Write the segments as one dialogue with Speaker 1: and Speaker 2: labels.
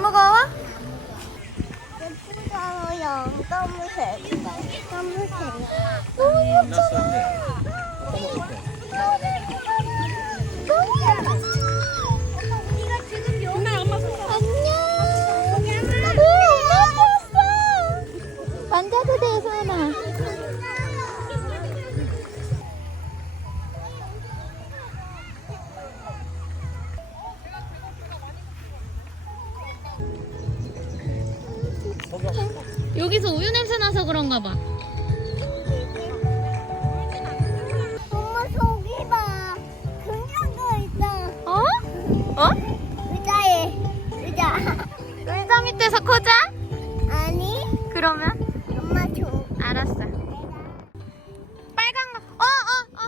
Speaker 1: 안 무거워? 무거워요. 검은색. 검은색. 너무 어, 예쁘잖아. 만져도 돼, 소연아. 여기서 우유 냄새 나서 그런가 봐.
Speaker 2: 엄마 저기 봐. 그냥도 있다.
Speaker 1: 어? 어?
Speaker 2: 의자에 의자.
Speaker 1: 의자 밑에서 코자?
Speaker 2: 아니
Speaker 1: 그러면?
Speaker 2: 엄마 저.
Speaker 1: 알았어. 빨간 거. 어, 어, 어.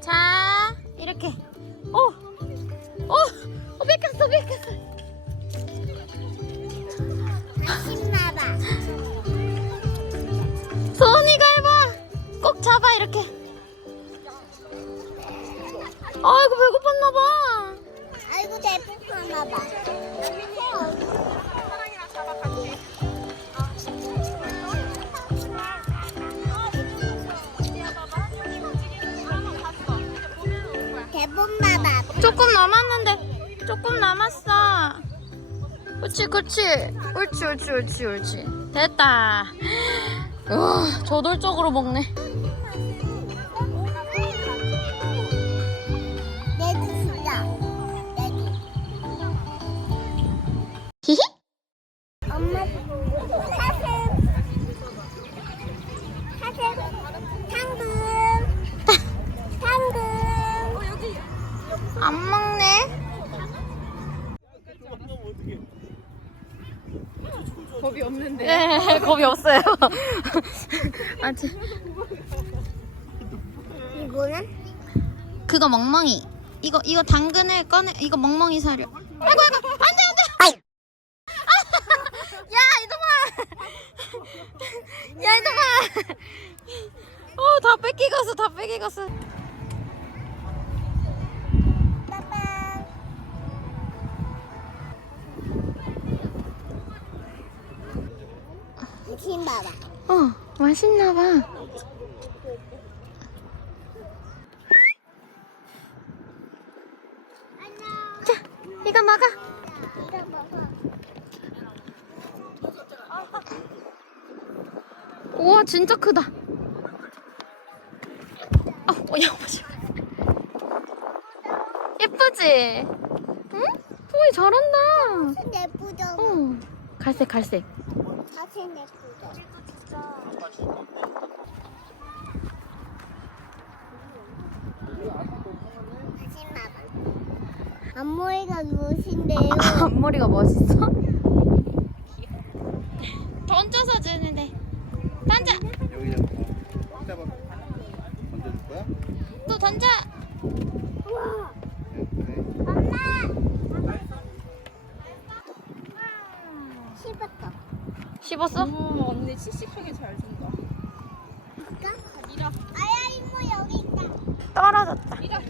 Speaker 1: 자, 이렇게. 어, 어, 어, 뺏겼어, 뺏겼어. 소은이가 해봐. 꼭 잡아, 이렇게. 아이고, 배고팠나 봐.
Speaker 2: 아이고 배고팠나 봐. 대본 봐봐.
Speaker 1: 조금 남았는데, 조금 남았어. 그치, 그치. 옳지, 옳지, 옳지, 옳지. 됐다. 우와, 저돌적으로 먹네.
Speaker 3: 겁이 없는데.
Speaker 1: 네, 겁이 없어요. 아직.
Speaker 2: 이거는?
Speaker 1: 그거 멍멍이. 이거 이거 당근을 꺼내. 이거 멍멍이 사료. 아이고 아이고 안돼 안돼. 야 이놈아. 야 이놈아. 어다 뺏기갔어 다 뺏기갔어.
Speaker 2: 힘 봐봐.
Speaker 1: 어 맛있나 봐. 자 이거 먹어.
Speaker 2: 이거 먹어.
Speaker 1: 우와 진짜 크다. 어, 어 양보지. 예쁘지? 응? 소희 잘한다.
Speaker 2: 예쁘죠?
Speaker 1: 어. 갈색 갈색.
Speaker 2: 다시 예쁘죠? 다시 봐봐. 앞머리가 무엇인데요?
Speaker 1: 앞머리가 멋있어? 던져서 주는데. 던져.
Speaker 4: 여기. 잡아. 던져줄 거야?
Speaker 1: 또 던져.
Speaker 2: 우와.
Speaker 4: 네.
Speaker 2: 엄마. 씹었어.
Speaker 1: 씹었어?
Speaker 3: 어, 언니 씩씩하게 잘 준다.
Speaker 2: 볼까? 아야 이모 여기 있다.
Speaker 1: 떨어졌다.
Speaker 3: 이라.